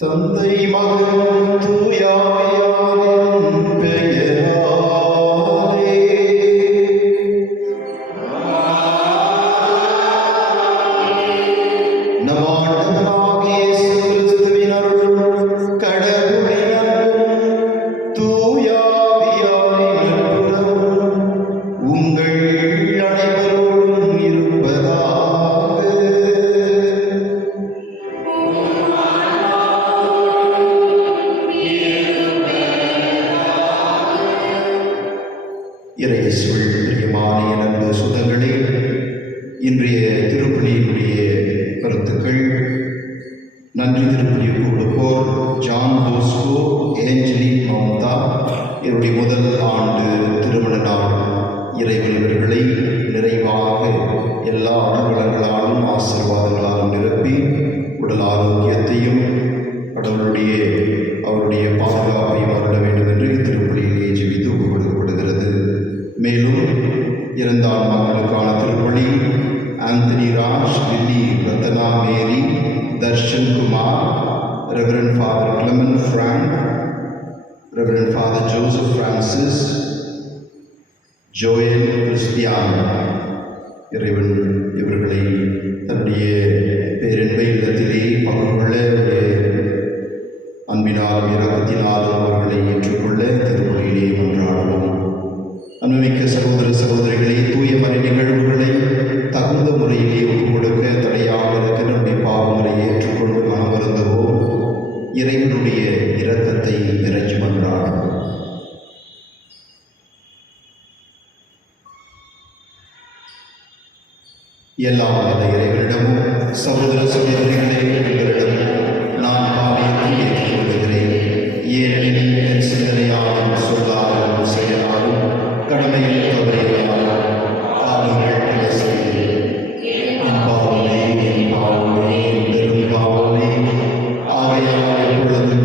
தந்தை மகன் தூயாவின் பெயராலே நம் ஆண்டவராகிய இயேசு கிறிஸ்துவின் அருளும் கடவுளின் அன்பும் தூயாவியாரின் நட்புறவும் உங்கள் அனைவரோடும் இருப்பதாக. இறையேசுவில் பிரியமான என் அன்பு சொந்தங்களே, இன்றைய திருப்பலியினுடைய கருத்துக்கள். நன்றி திருப்பலிக்கு கொடுப்போர் ஜான் போஸ்கோ, ஏஞ்சலிக் மம்தா. என்னுடைய முதல் ஆண்டு திருமண நாள். இறைவன் இவர்களை நிறைவாக எல்லா அனுகூலங்களாலும் ஆசீர்வாதங்களாலும் நிரப்பி உடல் ஆரோக்கியத்தையும் அவருடைய பாதுகாப்பையும் அருள வேண்டும் என்று திருப்பலியிலே ஜெபித்து ஒப்புக்கொடுக்கப்படுகிறது. மேலும் இறந்தார் மக்களுக்கான திருப்பலி Anthony Raj, Willy Ratna Mary, Darshan Kumar, reverend father Clement Frank, reverend father Joseph Francis, Joel Christian. இறைவன் இவர்களை தன்னுடைய பேரன்பை இல்லத்திலே பகிர்ந்துள்ள அன்பினாலும் இரக்கத்தினாலும் அவர்களை ஏற்றுக்கொள்ள திருப்பலியிலே கொண்டாடுவோம். அன்புமிக்க சகோதர சகோதரிகளை, தூய மறை நிகழ்வுகளை தகுந்த முறையிலே ஒப்புக் கொடுக்க தடையாக இருக்க நம்முடைய பாவங்களை ஏற்றுக்கொண்டு மனம் வருந்துவோம். இறைவனுடைய இரக்கத்தை நிறைஞ்சு கொண்டாடுவோம். எல்லாம் அந்த இறைவனிடமும் சகோதர சகோதரிகளை உங்களிடமும் நான் பாவியத்தை ஏற்றுக்கொள்கிறேன். ஏனெனில் என் சிந்தனையாலும் சொல்லாலும் செயலாலும் கடமையில் தவறியதாலும் பாவங்கள் பல செய்தேன். என் பாவமே பெரும் பாவமே. ஆகையால் எப்பொழுதும்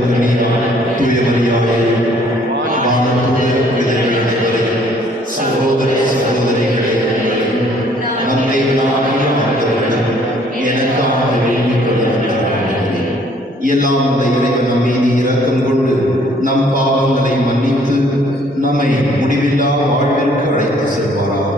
தூயமரியாதையும் வானத்தோடு விதைகளை சகோதர சகோதரிகளை நன்மை நானும் மக்களிடம் எனக்காக வேண்டிக் கொள்ள வந்தார்கள். எல்லாம் அந்த இறைவன் அமைதி இரக்கம் கொண்டு நம் பாவங்களை மன்னித்து நம்மை முடிவில்லா வாழ்விற்கு அழைத்து செல்வாராக.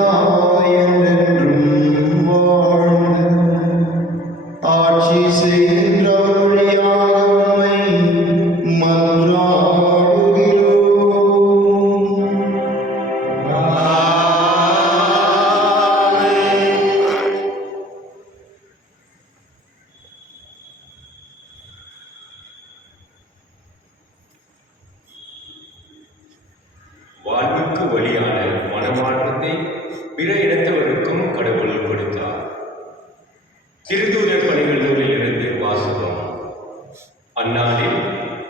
நிறைந்தாய் என்றென்றும் வாழ்ந்து ஆட்சி செய்கின்றவர் வழியாக உம்மை மன்றாடுகிறோம். வாழ்வுக்கு வழியான மனமாற்றத்தை பிற இனத்தவருக்கும் கடவுள் கொடுத்தார். திருத்தூதர் பணிகள் நூலிலிருந்து வாசகம். அந்நாளில்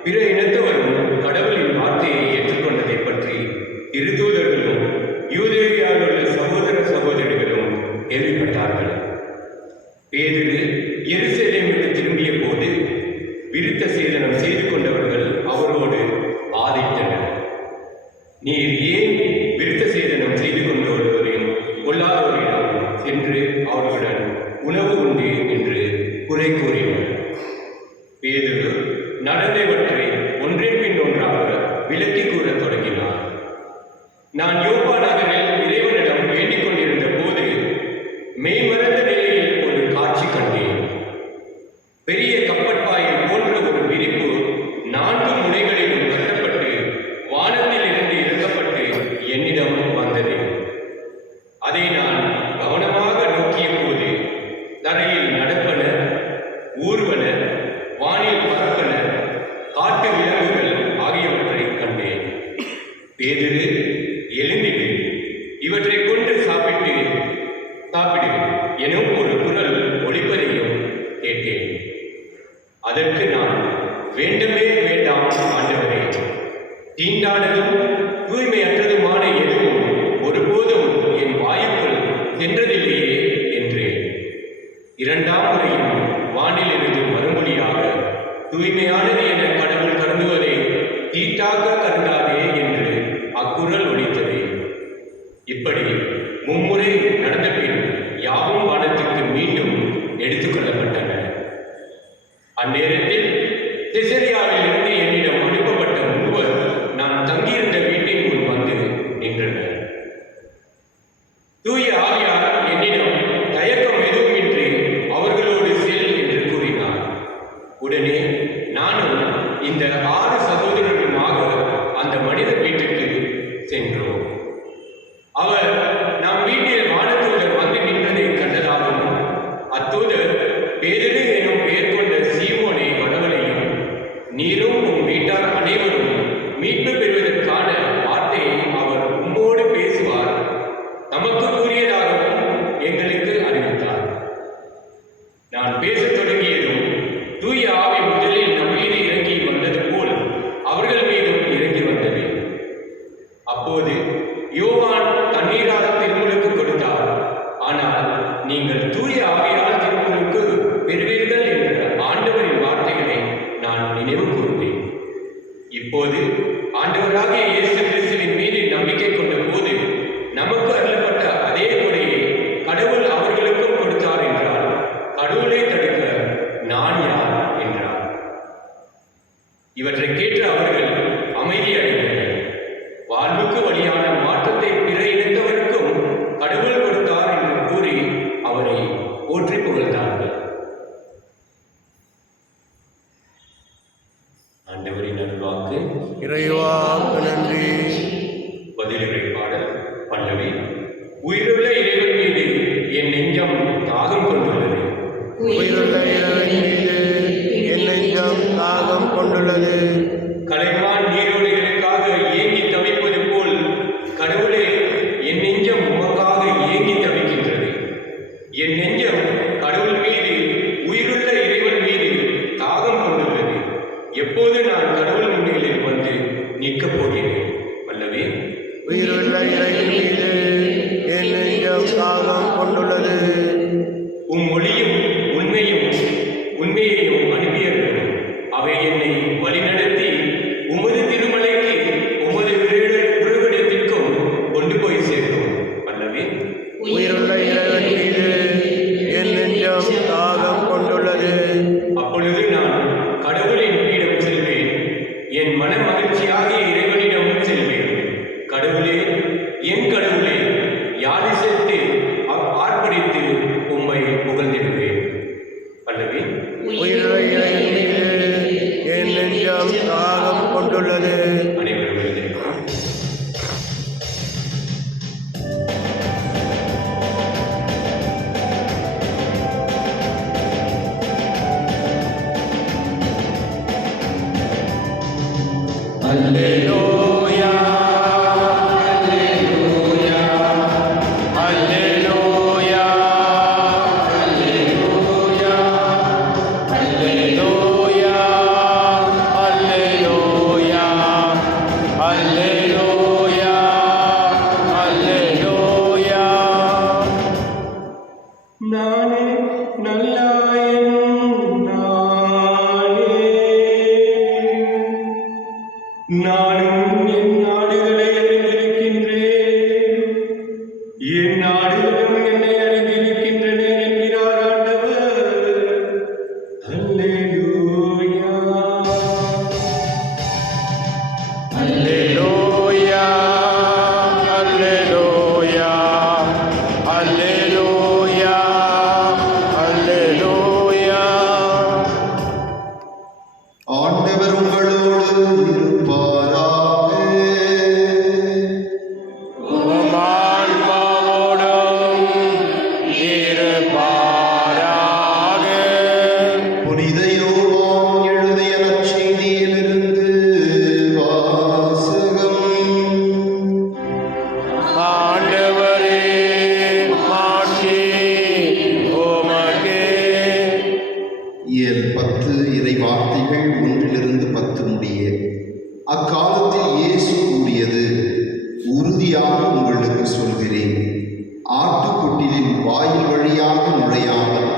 பிற இனத்தவரும் கடவுளின் வார்த்தையை ஏற்றுக்கொண்டதை பற்றி திருத்தூதர்களும் யூதேயாவில் உள்ள சகோதர சகோதரிகளும் கேள்விப்பட்டார்கள். பேதுரு எருசலேமுக்கு திரும்பிய போது விருத்த சேதனம் செய்து கொண்டவர்கள் அவரோடு வாதிட்டனர். நீர் ஏன் விருத்த சேதனம் செய்து கொண்டோரையும் கொள்ளாதவரிடம் சென்று அவர்களுடன் உணவு உண்டு என்று குறை கூறினர். பேதுரு நடந்தவற்றை ஒன்றின் பின் ஒன்றாக விளக்கி கூறத் தொடங்கினார். நான் யோப்பா நகரில் இறைவனிடம் வேண்டிக் கொண்டிருந்த போது மெய்மறந்த நிலையில் ஒரு காட்சி கண்டேன். பெரிய கப்பற்பாயை போன்ற ஒரு விரிப்பு 4 முனைகளிலும் கட்டப்பட்டு வானத்தில் இருந்து இறக்கப்பட்டு என்னிடம் வந்தது. அதை நான் கவனமாக நோக்கிய போது தரையில் நடப்பன, ஊர்வன, வானில் பறப்பன, காட்டு விலங்குகள் ஆகியவற்றை கண்டேன். பேதுரு, எழுந்திடு, இவற்றை கொண்டு சாப்பிடு எனும் ஒரு குரல் ஒலிப்பதையும் கேட்டேன். அதற்கு நான், வேண்டவே வேண்டாம் ஆண்டவரே, தீண்டானதும் தூய்மையற்றதுமான எதுவும் ஒருபோதும் என் வாயுக்குள் சென்றதில்லையே என்றேன். 2ஆம் முறையும் வானிலிருந்து மறுமொழியாக, தூய்மையானது என கடவுள் கருதுவதை தீட்டாக கருதாதே என்று அக்குரல் ஒலித்தது. இப்படி 3 முறை நடந்த பின் யாவும் வானத்துக்கு மீண்டும் எடுத்துக்கொள்ளப்பட்டன. அந்நேரத்தில் செசரியாவில் இருந்து என்னிடம் அனுப்பப்பட்ட 3 நான் தங்கியிருந்த வீட்டின் முன் வந்து நின்றனர். தூய ஆவியார் என்னிடம் தயக்கம் எதுவுமின்றி அவர்களோடு செல் என்று கூறினார். உடனே நானும் இந்த 6 சகோதரர்களுமாக அந்த மனித வீட்டுக்கு சென்றோம். அவர் நம் வீட்டில் வானதூதர் வந்து நின்றதை கண்டதாகவும், அத்தூதர் பேதுரு எனும் பெயர் கொண்ட சீமோனை வரவழையும், நீரும் உம் வீட்டார் அனைவரும் மீட்பு பெறுவதற்கான வார்த்தையை அவர் உம்மோடு பேசுவார், தமக்கு கூறியதை ஆடுகளும் என்னை அறிந்திருக்கின்றன என்கிறார் ஆண்டவர். அல்லேலூயா. Alleluia, Alleluia, Alleluia, Alleluia. ஆண்டவர் உங்களோடு இருப்பாராக. உம் ஆன்மாவோடும் இருப்பாராக. புனித யோவான் எழுதிய நற்செய்தியிலிருந்து வாசகம். ஆண்டவரே, மாட்சி உமக்கே. இயல் 10 இறை வார்த்தைகள் 1-10 முடிய. அக்காலத்தில் இயேசு கூறியது, உறுதியாக உங்களுக்கு சொல்கிறேன், ஆட்டுக்குட்டிலின் வாயில் வழியாக நுழையாமல்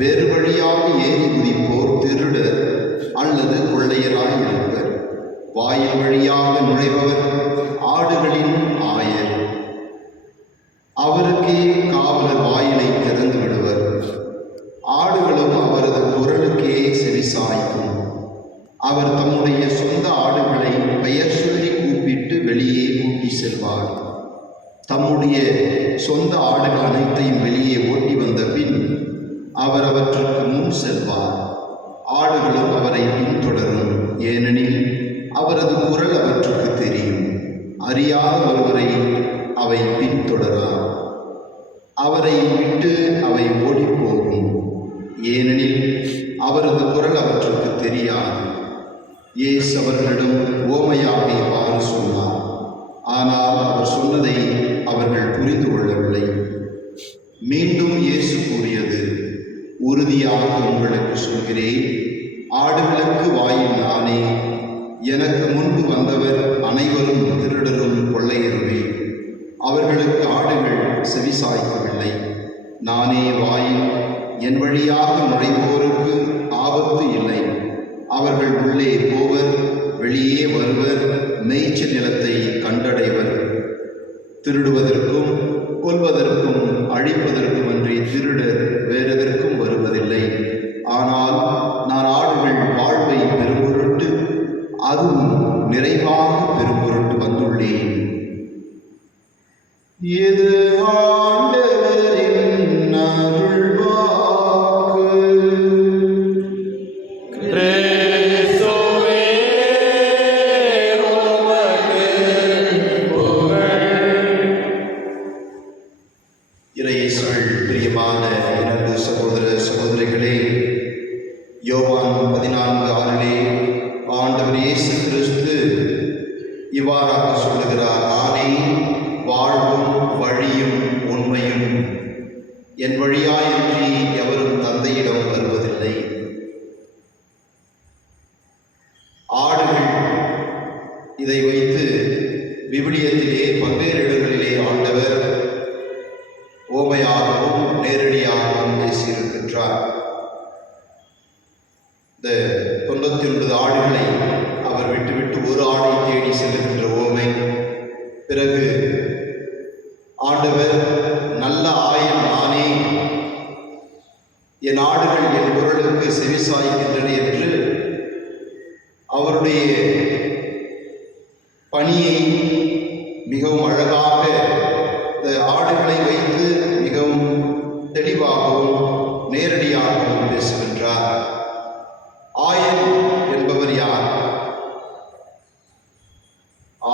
வேறு வழியாக ஏறி குதிப்போர் திருடர் அல்லது கொள்ளையராய் இருப்பர். வாயில் வழியாக நுழைபவர் ஆடுகளின் ஆயர். அவருக்கே காவலர் வாயிலை திறந்து விடுவர். ஆடுகளும் அவரது குரலுக்கே செவிசாய்க்கும். அவர் தம்முடைய சொந்த ஆடுகளை பெயர் சொல்லி கூப்பிட்டு வெளியே கூட்டி செல்வார். தம்முடைய சொந்த ஆடுகள் அனைத்தையும் வெளியே ஓட்டி வந்த பின் அவர் அவற்றுக்கு முன் செல்வார். ஆடுகளும் அவரை பின்தொடரும், ஏனெனில் அவரது குரல் அவற்றுக்கு தெரியும். அறியாத ஒருவரை அவை பின்தொடரா. அவரை விட்டு அவை ஓடிப்போகும், ஏனெனில் அவரது குரல் அவற்றுக்கு தெரியாது. இயேசு அவர்களிடம் ஓமையாக இவ்வாறு சொன்னார். ஆனால் அவர் சொன்னதை அவர்கள் புரிந்து கொள்ளவில்லை. மீண்டும் இயேசு கூறியது, உறுதியாக உங்களுக்கு சொல்கிறேன், ஆடுகளுக்கு வாயில் நானே. எனக்கு முன்பு வந்தவர் அனைவரும் திருடரும் கொள்ளையருமே. அவர்களுக்கு ஆடுகள் செவிசாய்க்கவில்லை. நானே வாயில். என் வழியாக நுழைவோருக்கு ஆபத்து இல்லை. அவர்கள் உள்ளே போவர், வெளியே வருவர், மேய்ச்சல் நிலத்தை கண்டடைவர். திருடுவதற்கும் கொல்வதற்கும் அழிப்பதற்கும் அன்றி திருடர் வேறெதற்கும் வருவதில்லை. ஆனால் நான் ஆடுகள் வாழ்வை பெரும்பொருட்டு, அதுவும் நிறைவாக பெரும்பொருட்டு வந்துள்ளேன். இது ஆண்டவரின் அருள்வாக்கு. கிறிஸ்துவே, உமக்கு புகழ். இறையேசுவில் பிரியமான எனது சகோதர சகோதரிகளே, யோவான் 14:6 ஆண்டவர் இயேசு கிறிஸ்து இவ்வாறாக சொல்லுகிறார், நானே வாழ்வும் வழியும் உண்மையும். என் வழியாயின்றி எவரும் தந்தையிடம் வருவதில்லை. ஆடுகள், இதை வைத்து விவிலியத்திலே பல்வேறு இடங்களிலே ஆண்டவர் ஓமையாகவும் நேரடியாகவும் பேசியிருக்கின்றார். இந்த 99 ஆடுகளை அவர் விட்டுவிட்டு ஒரு ஆடை தேடி செல்லுகின்ற ஓமை. பிறகு ஆண்டவர் நல்ல ஆயன் நானே, என் ஆடுகள் என் குரலுக்கு செவிசாய்க்கின்றன என்று அவருடைய பணியை மிகவும் அழகாக இந்த ஆடுகளை வைத்து மிகவும் தெளிவாகவும் நேரடியாகவும் பேசுகின்றார். ஆயர் என்பவர் யார்?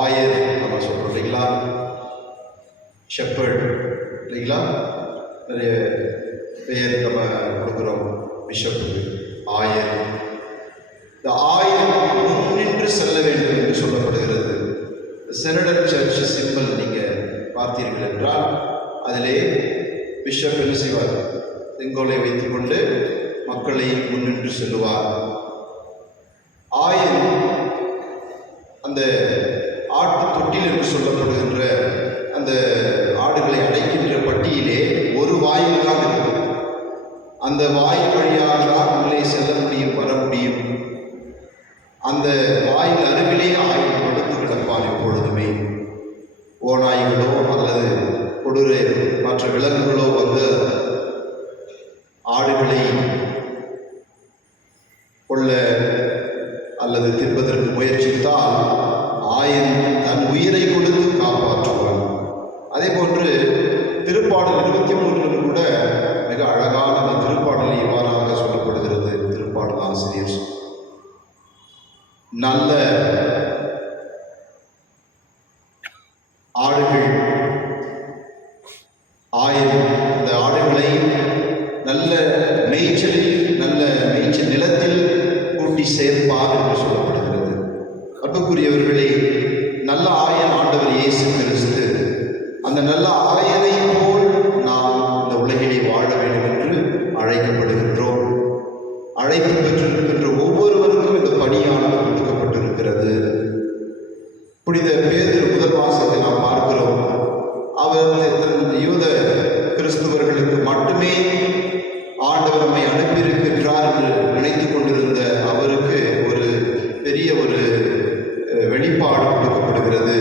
ஆயர் நம்ம சொல்றோம் இல்லைங்களா, ஷெப்பர்ட் இல்லைங்களா, நிறைய பெயர் நம்ம கொடுக்குறோம். பிஷப்புக்கு ஆயர். இந்த ஆயர் முன்னின்று செல்ல வேண்டும் என்று சொல்லப்படுகிறது. செனடர் சர்ச் சிம்பல் நீங்கள் பார்த்தீர்கள் என்றால் அதிலே பிஷப் என்ன செய்வார்? செங்கோலை வைத்துக்கொண்டு மக்களை முன்னின்று செல்லுவார். ஆயர் அந்த ஆட்டு தொட்டில் என்று சொல்லப்படுகின்ற அந்த ஆடுகளை அடைக்கின்ற பட்டியிலே ஒரு வாயில் தான் இருக்கும். அந்த வாயில் வழியாக தான் உள்ளே செல்ல முடியும், வர முடியும். அந்த வாயில் அருகிலே ஆயுள் படுத்து கிடப்பான் எப்பொழுதுமே. ஓநாய்களோ அல்லது கொடூர மற்ற விலங்குகளோ வந்து ஆடுகளை கொள்ள அல்லது தின்பதற்கு முயற்சித்தால் ஆயன் தன் உயிரை கொடுத்து காப்பாற்றுவான். அதே போன்று திருப்பாடல் 23 கூட மிக அழகான அந்த திருப்பாடலில் இவ்வாறாக சொல்லப்படுகிறது. திருப்பாடல் ஆசிரியர் நல்ல ஆடுகள் ஆயன் அந்த ஆடுகளை நல்ல மேய்ச்சல் நிலத்தில் கூட்டி சேர்ப்பார் என்று சொல்லப்படுகிறது. அன்புக்குரியவர்களே, நல்ல ஆயன் ஆண்டவர் இயேசு கிறிஸ்து. அந்த நல்ல ஆயனை போல் நாம் இந்த உலகிலே வாழ வேண்டும் என்று அழைக்கப்படுகின்றோம். அழைப்பு பெற்றிருக்கின்ற ஒவ்வொருவருக்கும் இந்த பணியானது கொடுக்கப்பட்டிருக்கிறது. புனித பேதுரு முதல் வாசகத்தை நாம் பார்க்கிறோம். அவர் யூத கிறிஸ்துவர்களுக்கு மட்டுமே ஆண்டவர் நம்மை அனுப்பியிருக்கின்றார் என்று நினைத்துக் கொண்டிருந்த அவருக்கு ஒரு பெரிய ஒரு வெளிப்பாடு கொடுக்கப்படுகிறது.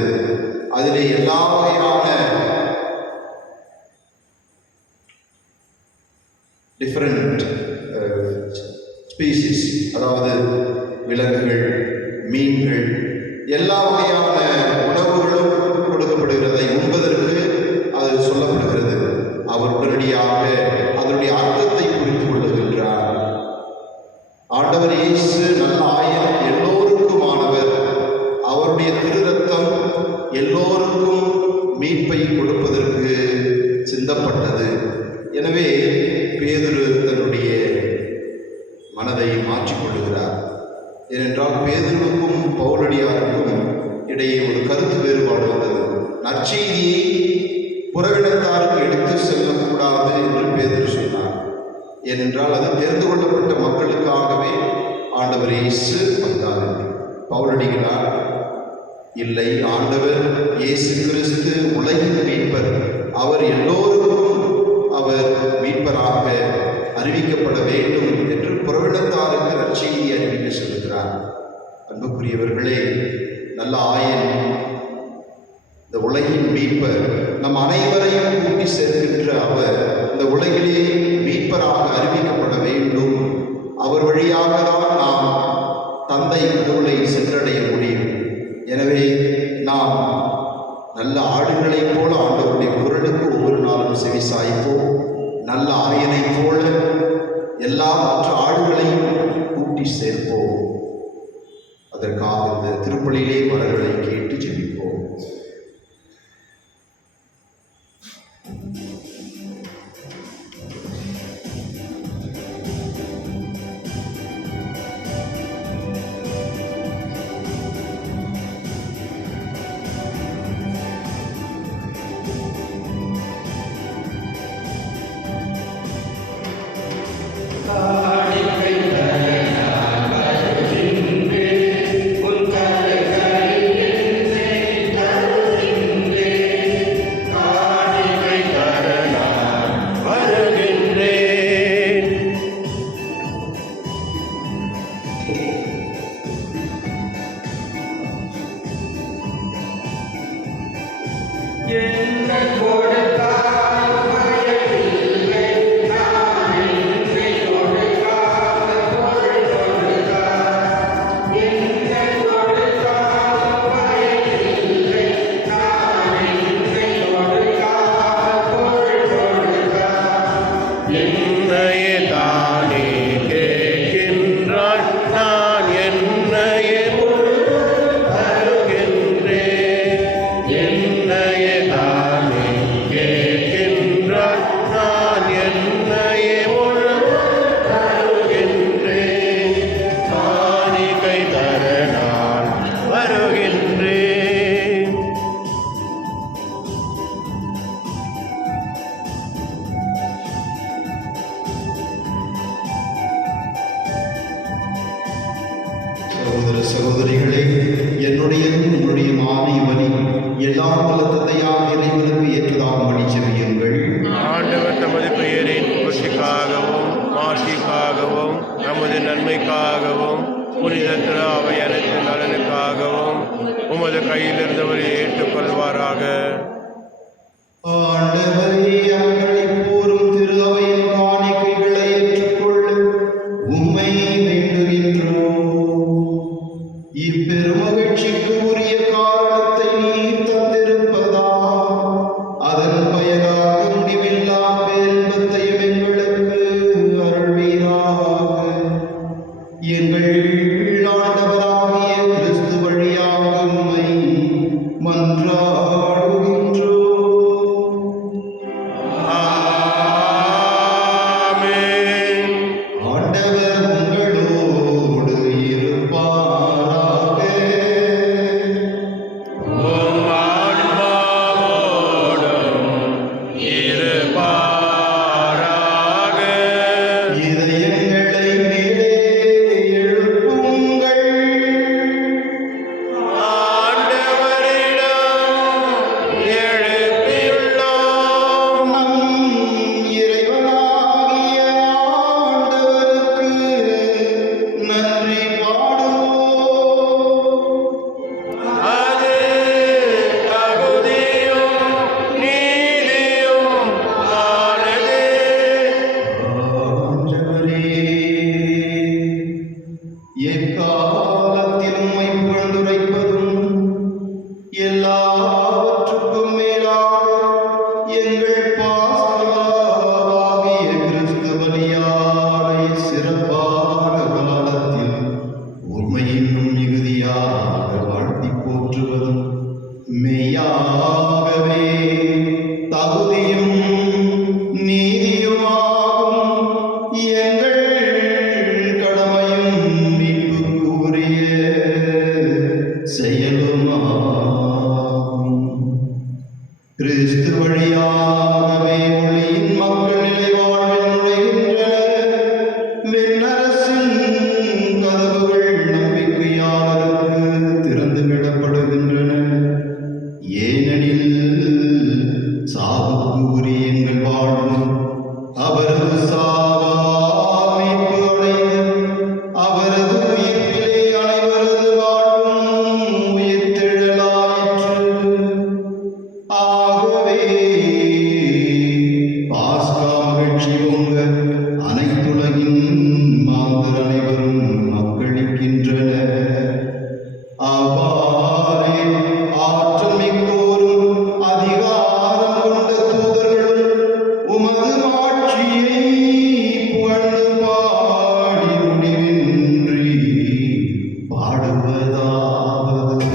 அதிலே எல்லா வகையான டிஃபரண்ட் ஸ்பீசிஸ், அதாவது விலங்குகள், மீன்கள், எல்லா வகையான உணவுகளும் கொடுக்கப்படுகிறதை உண்பதற்கு அது சொல்லப்படுகிறது. அவர் உடனடியாக அதனுடைய அர்த்தத்தை புரிந்து கொள்ளுகின்றார். ஆண்டவர் இயேசு நல்ல ஆயன், எல்லோருக்குமானவர். அவருடைய திருரத்தம் எல்லோருக்கும் மீட்பை கொடுப்பதற்கு சிந்தப்பட்டது. எனவே பேதுரு தன்னுடைய மனதை மாற்றிக்கொள்ளுகிறார். ஏனென்றால் பேதுருவுக்கும் பவுலடியாருக்கும் இடையே ஒரு கருத்து வேறுபாடு வந்தது. நற்செய்தியை புறவினத்தாருக்கு எடுத்து செல்லக்கூடாது என்று பேதுரு சொன்னார். ஏனென்றால் அது தேர்ந்து கொள்ளப்பட்ட மக்களுக்காகவே ஆண்டவர் இயேசு வந்தார். பவுலடிகளார் இல்லை, ஆண்டவர் இயேசு கிறிஸ்து உலகின் மீட்பர், அவர் எல்லோருக்கும் அவர் மீட்பராக அறிவிக்கப்பட வேண்டும் என்று புறவினத்தாருக்கு நற்செய்தியை அறிவிக்க சொல்கிறார். அன்புக்குரியவர்களே, நல்ல ஆயன், இந்த உலகின் மீட்பர், நம் அனைவரையும் கூட்டி சேர்க்கின்ற அவர் இந்த உலகிலே மீட்பராக அறிவிக்கப்பட வேண்டும். அவர் வழியாக தான் நாம் தந்தை கடவுளை சென்றடைய முடியும். எனவே நாம் நல்ல ஆடுகளைப் போல ஆண்டவருடைய குரலுக்கு ஒவ்வொரு நாளும் செவி சாய்ப்போம். நல்ல ஆயனைப் போல எல்லா மற்ற ஆடுகளையும் கூட்டி சேர்ப்போம். அதற்காக இந்த திருப்பலியிலே மலர்களை கேட்டு ஜெபிப்போம். சகோதர சகோதரிகளே, என்னுடையதும் உங்களுடைய மாலை வலி எல்லாம் வல்ல தந்தையாக இறைவனுக்கு ஏற்றதாகும்படி ஜெபியுங்கள். ஆண்டவர் தமது பெயரின் புகழ்ச்சிக்காகவும் மாட்சிக்காகவும் நமது நன்மைக்காகவும் புனித திரு அவை அனைத்து நலனுக்காகவும் உமது கையிலிருந்தவரை ஏற்றுக்கொள்வாராக. ஆண்டவரே பாராக. இதயங்களை மேலே எழுப்புங்கள். ஆண்டவரிடம் எழுப்பியுள்ளோம். நம் இறைவனாகிய ஆண்டவருக்கு நன்றி பாடுவோம். அது தகுதியும் நீதியும் ஆனது. ஆண்டவரே, எக்காலத்திலும் உம்மை புகழ்ந்துரைப்பதும் எல்லாவற்றுக்கும் மேலாக எங்கள் பாஸ்கவாகிய கிறிஸ்து பலியாரை சிறப்பான காலத்தில் உண்மையின்னும் மிகுதியாக வாழ்த்திப் போற்றுவதும் மெய்யாகவே தகுதியும் நீதியுமாகும் எங்கள் கடமையும் மீட்புக்குரிய செயலுமாகும். கிறிஸ்து வழியாகவே ஒளியின் மக்கள் நிலை வாழ்வில் நுழைகின்றனர். விண்ணரசின் கதவுகள் நம்பிக்கையாளருக்கு திறந்து விடப்படுகின்றன. ஏனெனில் சாவுக்கு உரிய எங்கள் வாழ்வும் அவரது சாவால் மீட்பு அடைந்து அவரது உயிர்ப்பிலே அனைவரது வாழ்வும் உயிர்த்தெழலாயிற்று. ஆகவே பாஸ்கா மகிழ்ச்சி பொங்க அனைத்துலகின் மாந்தர் அனைவரும் மக்களிக்கின்றனர். அவ்வாறே ஆற்றல் மிக்கோரும் அதிகாரம் கொண்ட தூதர்களும் உமது மாட்சியை புகழ்ந்து பாடி முடிவின்றி பாடுவதாவது.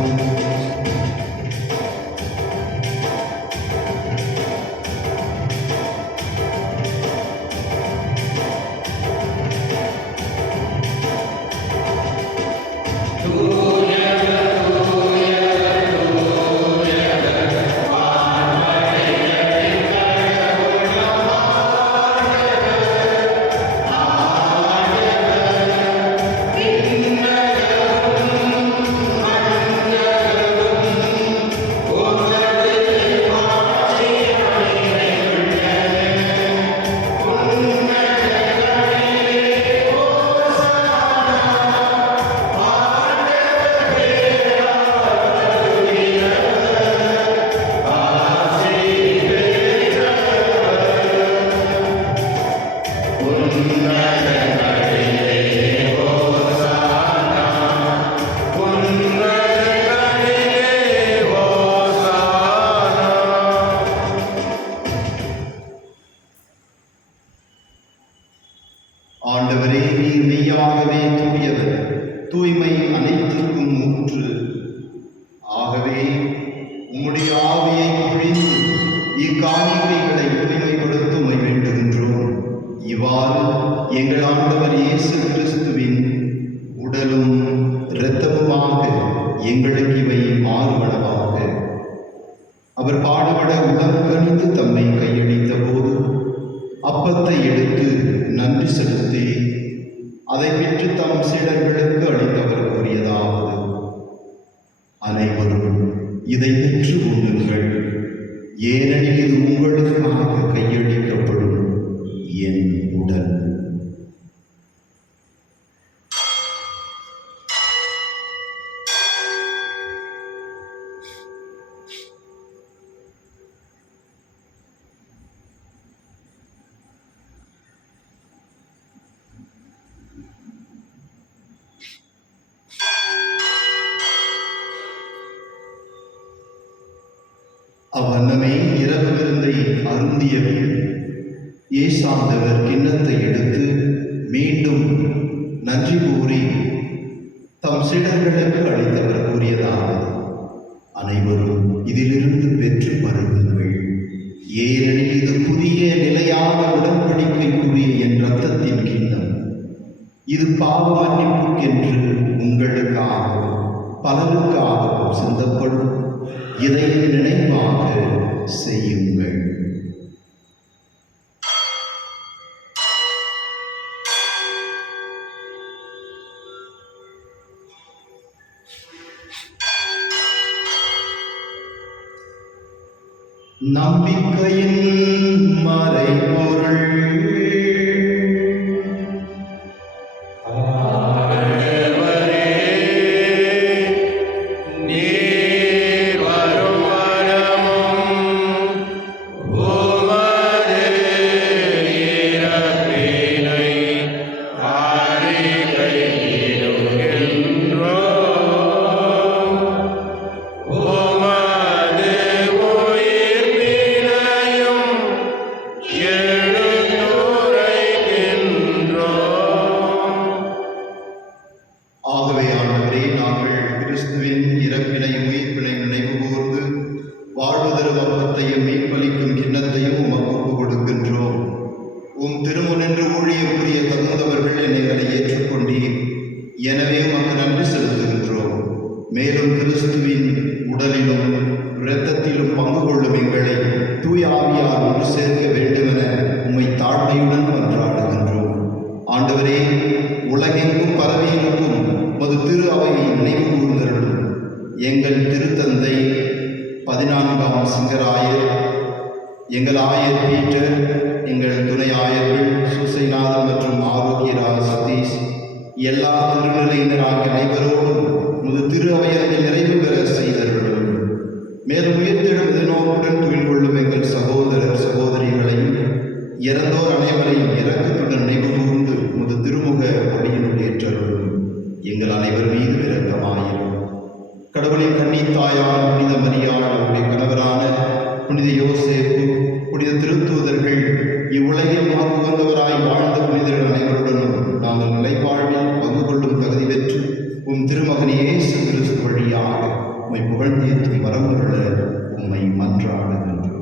ஆண்டவரே, நீர் மெய்யாகவே தூயவர், தூய்மை அனைத்திற்கும் ஊற்று. ஆகவே உம்முடைய ஆவியை பொழிந்து இக்காணிக்கைகளை தூய்மைப்படுத்த உம்மை வேண்டுகின்றோம். இவ்வாறு எங்கள் ஆண்டவர் இயேசு கிறிஸ்துவின் உடலும் இரத்தமுமாக எங்களுக்கு இவை மாறுபடவாக. அவர் பாடுபட உடல் கணிந்து தம்மை கையளித்த போது அப்பத்தை எடுத்து நன்றி செலுத்தி அதை பெற்று தம் சீடர்களுக்கு அளித்தவர் கூறியதாவது: அனைவரும் இதை பெற்று உண்ணுங்கள், ஏனெனில் இது உங்களுக்காக கையளிக்கப்படும் என் உடல். அவ்வண்ணமே இரவு விருந்தை அருந்தியவர் இயேசாண்டவர் கிண்ணத்தை எடுத்து மீண்டும் நன்றி கூறி தம் சீடர்களுக்கு அளித்தவர் கூறியதாவது: அனைவரும் இதிலிருந்து பெற்று பருகுங்கள், ஏனெனில் இது புதிய நிலையான உடன்படிக்கைக்குரிய என் இரத்தத்தின் கிண்ணம். இது பாவ மன்னிப்புக்கென்று உங்களுக்காகவும் பலருக்காகவும் சிந்தப்படும். இதை நினைவாக செய்யுங்கள். நம்பிக்கையின் மறைபொருள். ஆண்டவரே, நீர் வரும் வரமும் உமது இறப்பினை அறிக்கையிடுகின்றோம். உமது உயிர்ப்பினையும் எடுத்துரைக்கின்றோம். ஆகவே ஆண்டவரே, நாங்கள் கிறிஸ்துவின் இறப்பினை உயிர்ப்பினை நினைவு கூர்ந்து வாழ்வு தரும் அப்பத்தையும் மீட்பளிக்கும் கிண்ணத்தையும் உமக்கு ஒப்புக் கொடுக்கின்றோம். உம் திருமுனின்று ஊழியம் புரிய தகுந்தவர்கள் எங்களை ஏற்றுக்கொண்டீர். எனவே உமக்கு நன்றி செலுத்துகின்றோம். மேலும் கிறிஸ்துவின் உடலிலும் இரத்தத்திலும் பங்கு கொள்ளும் எங்களை தூய ஆவியார் ஒன்று சேர்க்க வேண்டுமென உம்மை தாழ்மையுடன் மன்றாடுகின்றோம். ஆண்டவரே, உலகெங்கும் பரவியிருக்கும் உமது திரு அவையை நினைவு கூர்ந்தருளும். எங்கள் திருத்தந்தை 14ஆம் சிங்கராயர், எங்கள் ஆயர் பீட்டர், எங்கள் துணை ஆயர்கள் சூசைநாதன் மற்றும் ஆரோக்கியராஜ் சதீஷ், எல்லா திருநிலையினராகிய அனைவரோடும் உமது திரு அவையர்கள் நிறைவு பெற செய்தருளும். மேலும் உயிர்த்தெழும் எதிர்நோக்குடன் துயில் கொள்ளும் எங்கள் சகோதரர் சகோதரிகளையும் இறந்தோர் அனைவரையும் இரக்கத்துடன் நினைவு கூர்ந்து உமது திருமுக ஒளியினுள் ஏற்றருளும். எங்கள் அனைவர் மீது இரக்கமாயிரும். கடவுளின் கன்னித்தாயான புனித மரியாள், அவருடைய கணவரான புனித யோசேப்பு, புனித திருத்தூதர்கள், இவ்வுலகில் உமக்கு உகந்தவராய் வாழ்ந்த புனிதர்கள் அனைவருடனும் நாங்கள் நிலைவாழ்வில் பங்கு கொள்ளும் தகுதி பெற்று உம் திருமகனே இயேசு கிறிஸ்து வழியாக உம்மை புகழ்ந்தேத்தும் வரமுள்ள உம்மை மன்றாடுகின்றோம்.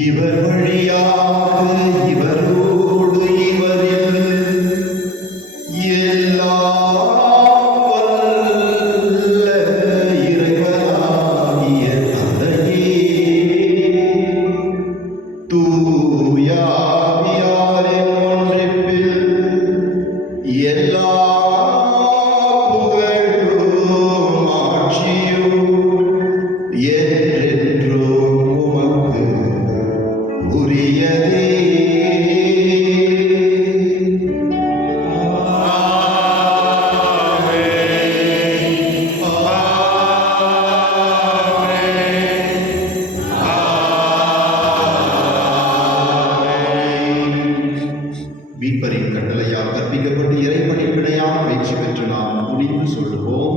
இவர் வழியாக இவரோடு இவரில் எல்லாம் வல்ல இறைவனாகிய தந்தையே, தூய ஆவியாரின் ஒன்றிப்பில் எல்லா புகழும் ஆட்சியும் என்றென்றும் உமக்கு உரியதே. மீட்பரின் கட்டளையால் கற்பிக்கப்பட்டு இறைவனை பிணையாக பயிற்சி பெற்று நாம் துணிந்து சொல்லுவோம்.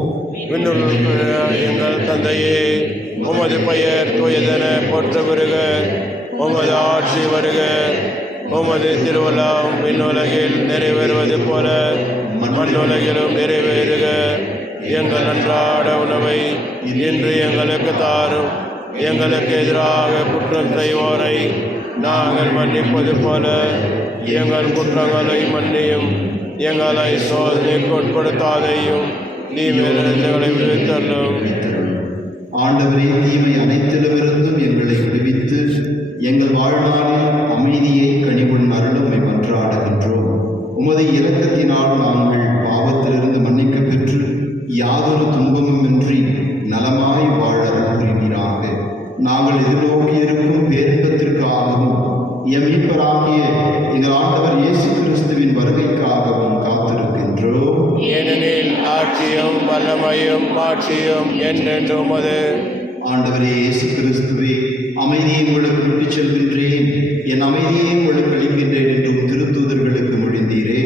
விண்ணுலகில் எங்கள் தந்தையே, உமது பெயர் தூயதென போற்ற வருக. உமது ஆட்சி வருக. உமது திருவுளம் விண்ணுலகில் நிறைவேறுவது போல மண்ணுலகிலும் நிறைவேறுக. எங்கள் அன்றாட உணவை இன்று எங்களுக்கு தாரும். எங்களுக்கு எதிராக குற்றம் செய்வோரை நாங்கள் மன்னிப்பது போல எங்கள் குற்றங்களை மன்னியும். எங்களை சோதனைக்கு உட்படுத்தாதையும், தீமையிலிருந்துகளை விடுவித்தள்ளும். ஆண்டவரே, தீமை அனைத்திலுமிருந்தும் எங்களை விடுவித்து எங்கள் வாழ்நாளில் அமைதியை கனிவுடன் அருளுமை மன்றாடுகின்றோம். உமது இரக்கத்தினால் நாங்கள் பாவத்திலிருந்து மன்னிக்க பெற்று யாதொரு துன்பமுமின்றி நலமாய் வாழ புரிவீராக. நாங்கள் எதிர்நோக்கி இருக்கும் பேரின்பத்திற்காகவும் எம் மீட்பராகிய எங்கள் ஆண்டவர் இயேசு கிறிஸ்துவின் வருகைக்காகவும் காத்திருக்கின்றோம். ஏனெனில் ஆட்சியும் வல்லமையும் மாட்சியும் என்றென்றும் உமது. ஆண்டவரே இயேசு கிறிஸ்துவே, அமைதியை உங்களுக்கு விட்டுச் செல்கின்றேன், என் அமைதியை உங்களுக்கு அளிக்கின்றேன் என்றும் திருத்தூதர்களுக்கு மொழிந்தீரே.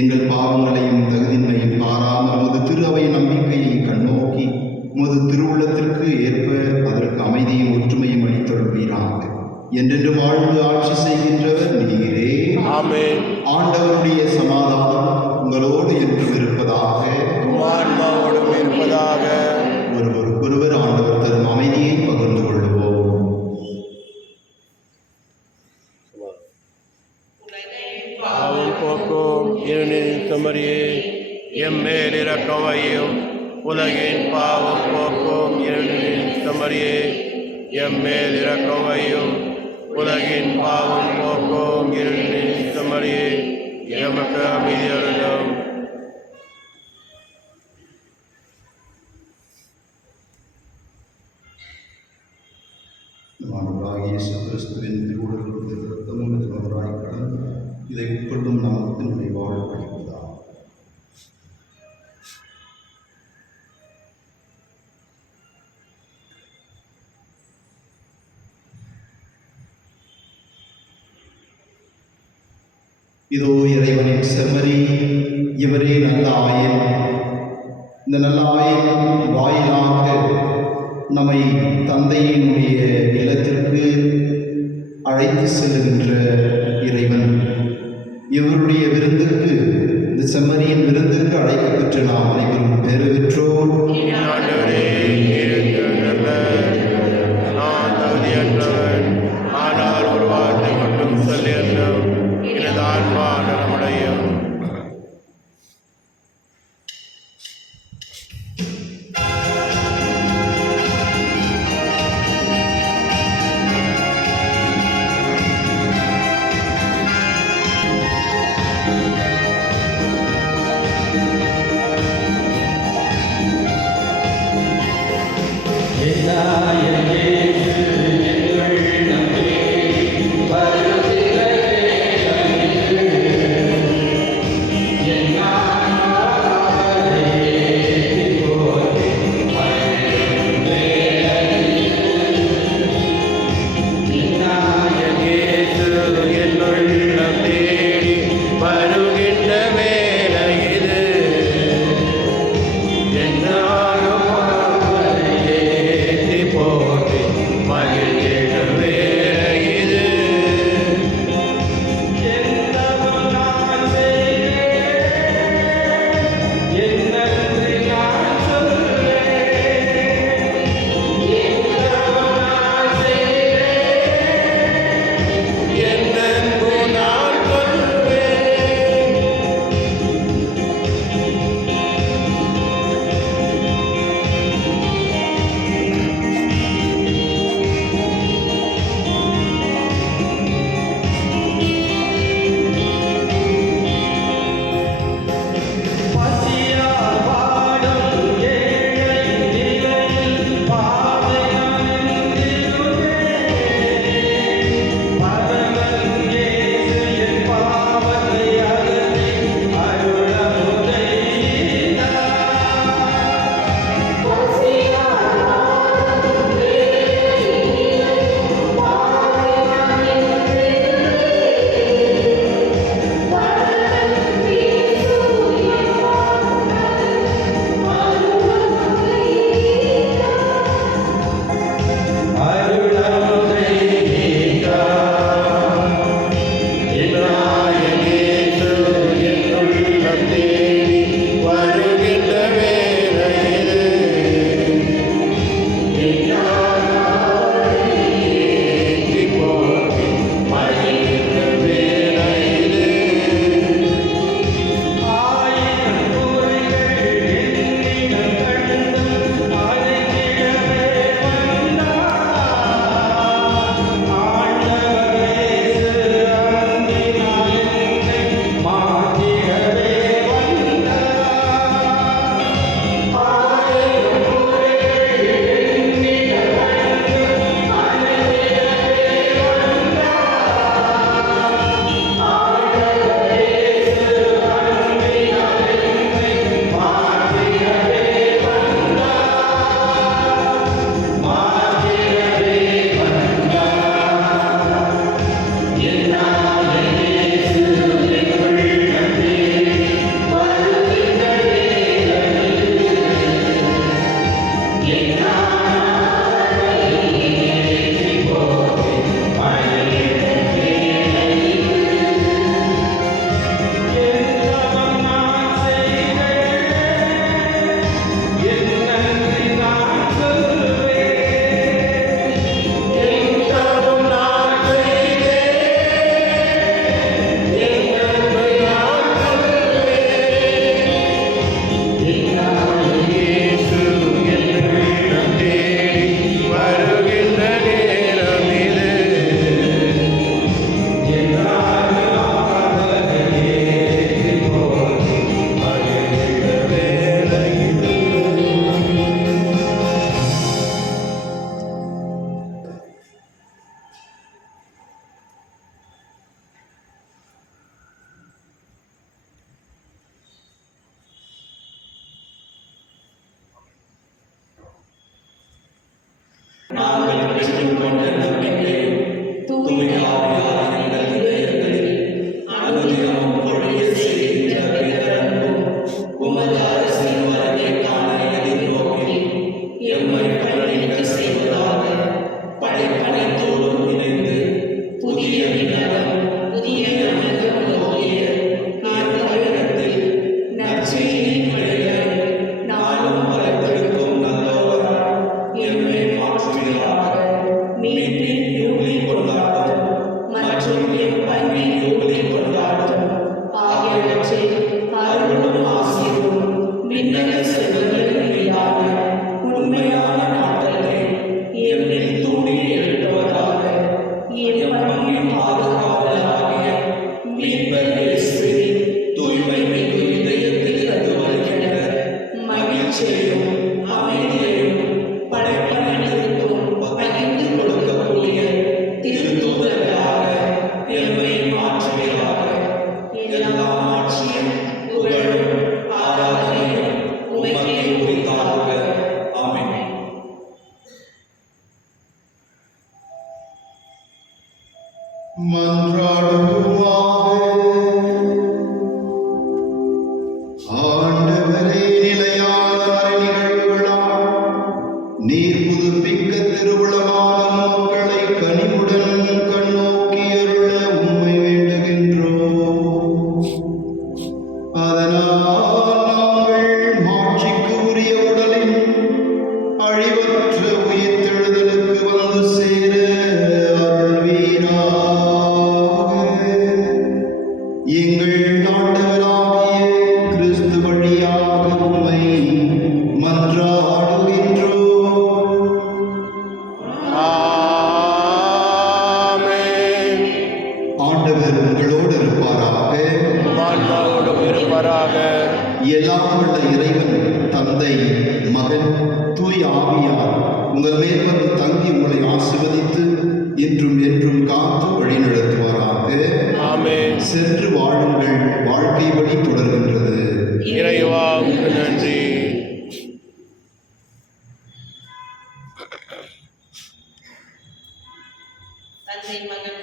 எங்கள் பாவங்களையும் தகுதின்மையும் பாராமல் உமது திரு அவை நம்பிக்கையை கண்ணோக்கி உமது திருவுள்ளத்திற்கு ஏற்ப அதற்கு அமைதியும் ஒற்றுமையும் அளித்தொழுவீராக. என்றென்று வாழ்ந்து ஆட்சி செய்கின்றவர் நீரே. ஆமென். ஆண்டவருடைய சமாதானம் உங்களோடு என்றும் இருப்பதாக. ஆன்மாவோடும் இருப்பதாக. ஒருவருக்கொருவர் ஆண்டவர் தரும் அமைதியை பகிர்ந்து கொள்வோம். பாவம் போக்கும் இருளின் குமரியே, எம்மேல் இரக்கம் வையும். உலகின் பாவம் போக்கும் இருளின் குமரியே, எம்மேல் இரக்கம் வையும். உலகின் பாவம் போக்கும் இருளின் செம்மறியே எமக்கு அமைதி அருளும். நம் ஆண்டவராகிய இயேசு கிறிஸ்துவின் திருவுடலும் திருரத்தமும் திருவராய் கடந்து இதை உட்கொள்ளும் நமக்கு நம்மை வாழ்வழிப்பதா. இதோ இறைவனின் செம்மறி, இவரே நல்ல ஆயன். இந்த நல்ல ஆயன் வாயிலாக நம்மை தந்தையினுடைய இல்லத்திற்கு அழைத்து செல்லுகின்ற இறைவன். இவருடைய விருந்துக்கு, இந்த செம்மறியின் விருந்துக்கு அழைக்கப்பெற்று நாம் அனைவரும் பேறு பெற்றோர். ஆண்டவரே, நீருக்கு நல்ல நான் தகுதியற்றவன், ஆனால் ஒரு வார்த்தை மட்டும் சொல்லியிருந்தோம் எனது ஆன்மா நலமடையும். கொண்ட நம்பிக்கையும் தூய ஆவியார் எங்கள் இதயங்களில் அனுதினமும் பொழிய செய்கின்ற பேரன்பும் உமது அரசின் வரவை காண எதிர்நோக்கி எம்மை பயணிக்க செய்வதாக படைப்பனைத்தோடும் இணைந்து புதிய விண்ணகம் புதிய மனிதம் நோக்கிய பயணத்தில் நற்செய்தியின் வழிகளை நாளும் வளர்த்தெடுக்கும் நல்லவராய் எம்மை மாற்றுவீராக. மீட்பின் யூபிலி கொண்டாட்டம் மற்றும் எம் பண்பின் யூபிலி கொண்டாட்டம் ஆகியவற்றில் அருளும் ஆசிரும் விண்ணக செல்வங்களின் மீதான உண்மையான நாட்டத்தை எம்மில் தூண்டி எழுப்புவதாக. எம் பண்பின் பாதுகாவலராகிய மீட்பர் இயேசுவின் தூய்மை மிகு இதயத்தில் இருந்து வருகின்ற மகிழ்ச்சியையும் அமைதியையும் படைப்பனைத்திற்கும் பகிர்ந்து கொடுக்கக்கூடிய திருத்தூதர்களாக எம்மை மாற்றுவீராக. எல்லா ஆட்சியும் புகழும் ஆராதனையும் உமக்கே உரித்தாகுக. ஆமென். ஆண்டவரே, நிலையான நிகழ்வுகளால் நீர் புதுப்பிக்க திருவுளமான மக்களை கனிவுடன் கண்ணோக்கி அருள உம்மை வேண்டுகின்றோம். அதனால் நாங்கள் மாட்சிக்கு உரிய உடலின் அழிவற்ற உயிர்த்தெழுதலுக்கு வந்து சேர அருள்வீராக. எங்கள் ஆண்டவராகிய கிறிஸ்து வழியாக உம்மை மன்றாடுகின்றோம். ஆமென். ஆண்டவர் உங்களோடு இருப்பாராக. ஆன்மாவோடும் இருப்பாராக. எல்லாம் உள்ள இறைவன் தந்தை, மகன், தூய ஆவியார் உங்கள் மேல் வந்து தங்கி உங்களை ஆசீர்வதித்து இன்றும் என்றும் காத்து வழி நடத்துவாராக. ஆமென். சென்று வாழுங்கள், வாழ்க்கை வழி தொடர்கின்றது. இறைவா உமக்கு நன்றி. தந்தை, மகன்,